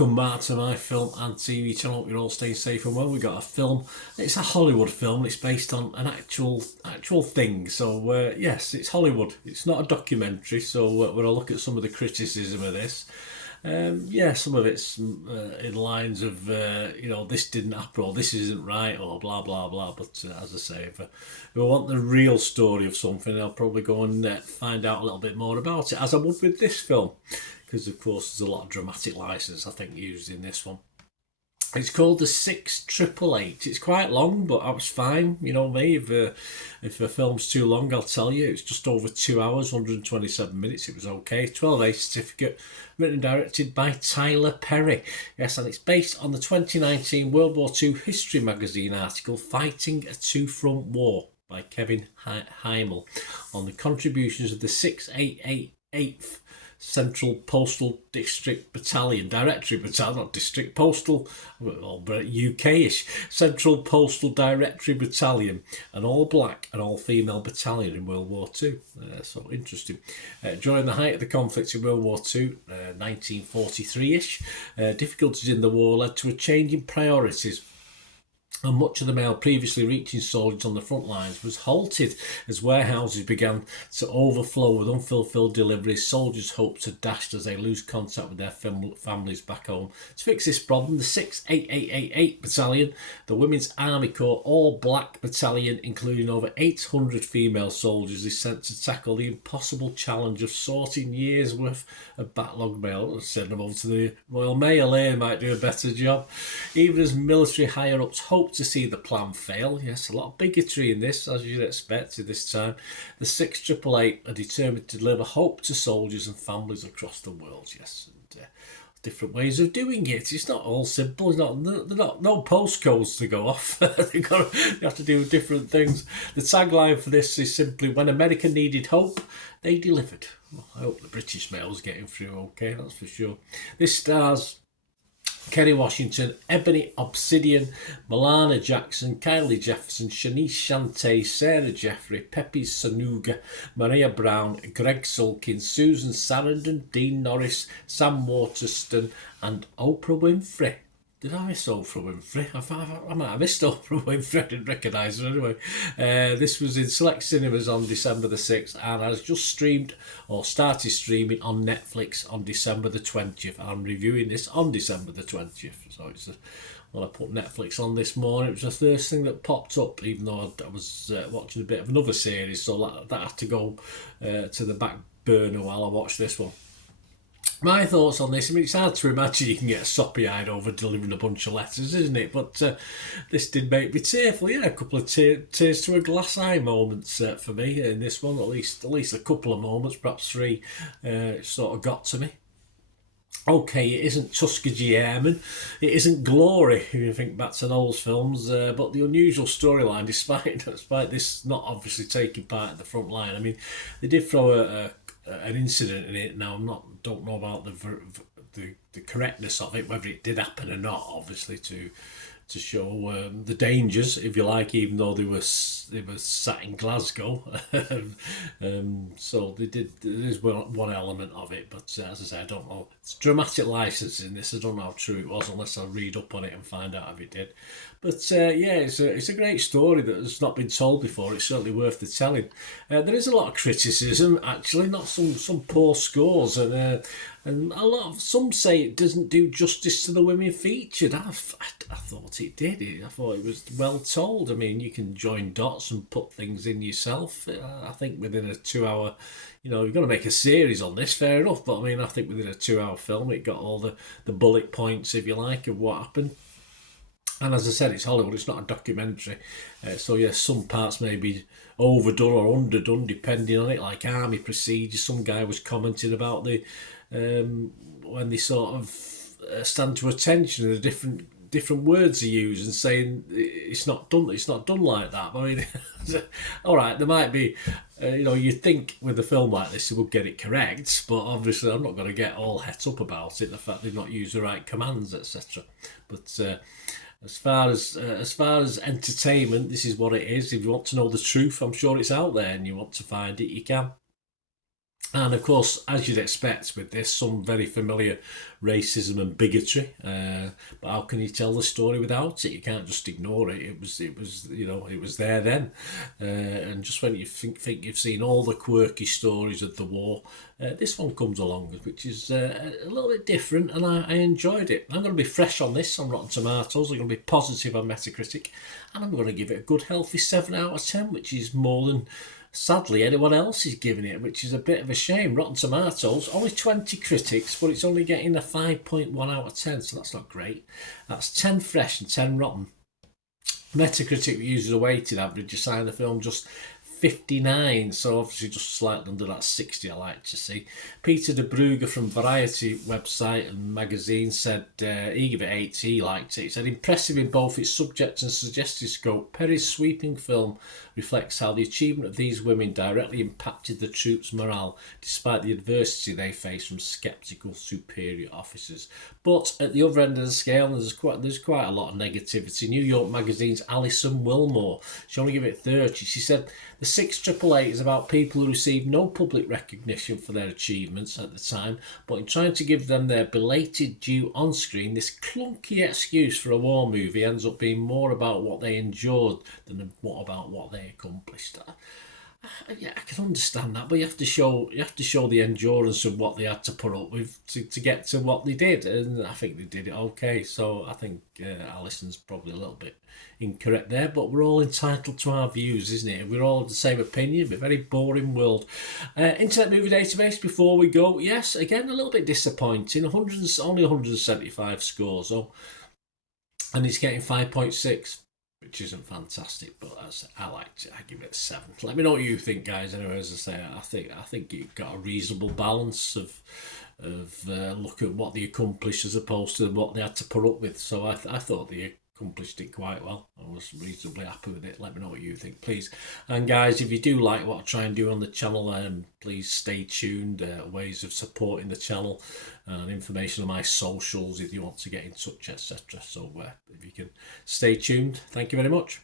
welcome back to my film and TV channel. You're all staying safe and well. We got a film. It's a Hollywood film. It's based on an actual thing. So yes, it's Hollywood. It's not a documentary. So we're gonna look at some of the criticism of this. Yeah, some of it's in lines of this didn't happen or this isn't right or blah blah blah. But as I say, if we want the real story of something, I'll probably go and find out a little bit more about it, as I would with this film, because of course there's a lot of dramatic license I think used in this one. It's called the 6888. It's quite long, but I was fine. You know me, if a film's too long, I'll tell you. It's just over 2 hours, 127 minutes. It was okay. 12A certificate, written and directed by Tyler Perry. Yes, and it's based on the 2019 World War II History magazine article, Fighting a Two-Front War, by Kevin Heimel, on the contributions of the 688th Central Postal District Battalion, Directory Battalion, not District Postal, but UK-ish, Central Postal Directory Battalion, an all-black and all-female battalion in World War II. So interesting. During the height of the conflict in World War II, 1943-ish, difficulties in the war led to a change in priorities, and much of the mail previously reaching soldiers on the front lines was halted as warehouses began to overflow with unfulfilled deliveries. Soldiers' hopes are dashed as they lose contact with their families back home. To fix this problem, the 68888 Battalion, the Women's Army Corps all-black battalion, including over 800 female soldiers, is sent to tackle the impossible challenge of sorting years' worth of backlog mail. Send them over to the Royal Mail here, might do a better job. Even as military higher-ups hope to see the plan fail. Yes, a lot of bigotry in this, as you'd expect at this time. The 6888 are determined to deliver hope to soldiers and families across the world. Yes, and different ways of doing it. It's not all simple. It's not. They're not no postcodes to go off. they have to do different things. The tagline for this is simply: "When America needed hope, they delivered." Well, I hope the British mail's getting through okay. That's for sure. This stars Kerry Washington, Ebony Obsidian, Milana Jackson, Kylie Jefferson, Shanice Shante, Sarah Jeffrey, Pepe Sanuga, Maria Brown, Greg Sulkin, Susan Sarandon, Dean Norris, Sam Waterston and Oprah Winfrey. Did I miss Oprah Winfrey? I might have missed Oprah Winfrey. I didn't recognise her anyway. This was in select cinemas on December the 6th and has just streamed or started streaming on Netflix on December the 20th. I'm reviewing this on December the 20th. So it's when I put Netflix on this morning, it was the first thing that popped up, even though I was watching a bit of another series. So that had to go to the back burner while I watched this one. My thoughts on this, I mean, it's hard to imagine you can get soppy-eyed over delivering a bunch of letters, isn't it? But this did make me tearful. Yeah, a couple of tears to a glass eye moments for me in this one, at least a couple of moments, perhaps three, sort of got to me. Okay, it isn't Tuskegee Airmen, it isn't Glory, if you think back to those films, but the unusual storyline, despite this not obviously taking part in the front line, I mean, they did throw an incident in it. Now don't know about the correctness of it, whether it did happen or not, obviously to show the dangers, if you like, even though they were sat in Glasgow. So they did. There's one element of it, but as I say, I don't know. It's dramatic license in this. I don't know how true it was unless I read up on it and find out if it did. But yeah, it's a great story that has not been told before. It's certainly worth the telling. There is a lot of criticism, actually, not some poor scores, and some say it doesn't do justice to the women featured. I thought it did. I thought it was well told. I mean, you can join dots and put things in yourself. I think within a 2 hour, you've got to make a series on this, fair enough. But I mean, I think within a 2 hour film, it got all the bullet points, if you like, of what happened. And as I said, it's Hollywood, it's not a documentary. So yes, some parts may be overdone or underdone, depending on it, like army procedures. Some guy was commenting about when they sort of stand to attention and the different words are used and saying it's not done like that. I mean, all right, there might be, you'd think with a film like this, they would get it correct, but obviously I'm not going to get all het up about it, the fact they've not used the right commands, etc. But as far as entertainment, this is what it is. If you want to know the truth, I'm sure it's out there, and you want to find it, you can. And of course, as you'd expect with this, some very familiar racism and bigotry. But how can you tell the story without it? You can't just ignore it. It was, it was there then. And just when you think you've seen all the quirky stories of the war, this one comes along, which is a little bit different, and I enjoyed it. I'm going to be fresh on this on Rotten Tomatoes. I'm going to be positive on Metacritic, and I'm going to give it a good, healthy 7 out of 10, which is more than sadly anyone else is giving it, which is a bit of a shame. Rotten Tomatoes, only 20 critics, but it's only getting a 5.1 out of 10, so that's not great. That's 10 fresh and 10 rotten. Metacritic uses a weighted average assign the film just 59, so obviously just slightly under that 60 I like to see. Peter de Brugge from Variety website and magazine said he gave it 8, he liked it. He said, impressive in both its subject and suggested scope, Perry's sweeping film reflects how the achievement of these women directly impacted the troops' morale despite the adversity they faced from sceptical superior officers. But at the other end of the scale, there's quite a lot of negativity. New York Magazine's Alison Wilmore, she only gave it 30. She said, the 688 is about people who received no public recognition for their achievements at the time, but in trying to give them their belated due on screen, this clunky excuse for a war movie ends up being more about what they endured than about what they accomplished. Yeah, I can understand that, but you have to show the endurance of what they had to put up with to get to what they did, and I think they did it okay. So I think Alison's probably a little bit incorrect there, but we're all entitled to our views, isn't it? We're all of the same opinion, but very boring world. Internet Movie Database. Before we go, yes, again a little bit disappointing. Only 175 scores, so, and he's getting 5.6. Which isn't fantastic, but I liked it. I give it a 7. Let me know what you think, guys. Anyway, as I say, I think it got a reasonable balance of look at what they accomplished as opposed to what they had to put up with. So I thought they accomplished it quite well. I was reasonably happy with it. Let me know what you think, please. And guys, if you do like what I try and do on the channel, please stay tuned. Ways of supporting the channel and information on my socials if you want to get in touch, etc. So if you can stay tuned, thank you very much.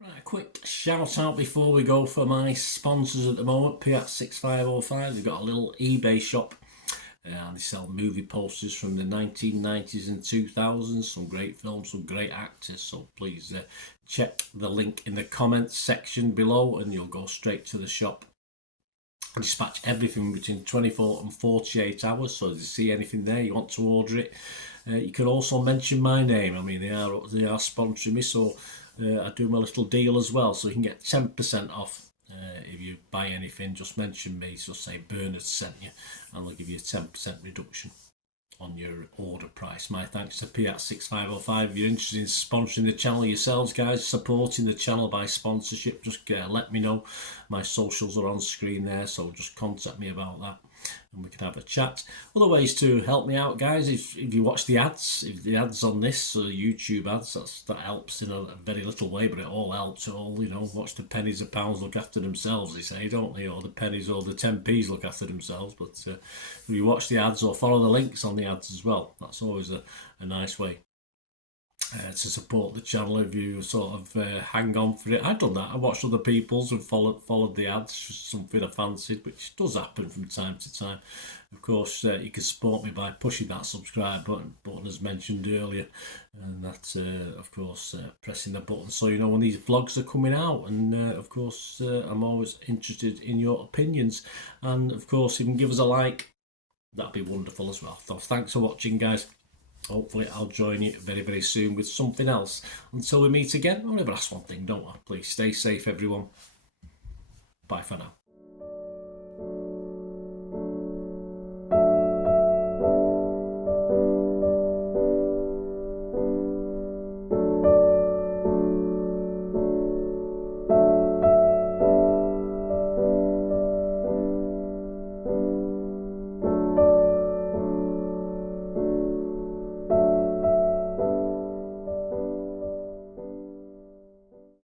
Right, a quick shout out before we go for my sponsors at the moment. Piat 6505, they've got a little eBay shop. They sell movie posters from the 1990s and 2000s, some great films, some great actors, so please check the link in the comments section below and you'll go straight to the shop. I dispatch everything between 24 and 48 hours, so if you see anything there you want to order it, you can also mention my name. I mean, they are sponsoring me, so I do my little deal as well, so you can get 10% off. If you buy anything, just mention me, so say Bernard sent you, and they'll give you a 10% reduction on your order price. My thanks to Piat 6505. If you're interested in sponsoring the channel yourselves, guys, supporting the channel by sponsorship, just let me know. My socials are on screen there, so just contact me about that and we can have a chat. Other ways to help me out, guys, if you watch the ads, if the ads on this YouTube ads, that helps in a very little way, but it all helps. Watch the pennies and pounds look after themselves, they say, don't they? Or the pennies or the 10p's look after themselves. But if you watch the ads or follow the links on the ads as well, that's always a nice way to support the channel. If you sort of hang on for it, I've done that. I watched other people's and followed the ads, something I fancied, which does happen from time to time. Of course, you can support me by pushing that subscribe button as mentioned earlier, and that's of course pressing the button so you know when these vlogs are coming out. And of course I'm always interested in your opinions, and of course if you can give us a like, that'd be wonderful as well. So thanks for watching, guys. Hopefully I'll join you very, very soon with something else. Until we meet again, I'll never ask one thing, don't I? Please stay safe, everyone. Bye for now.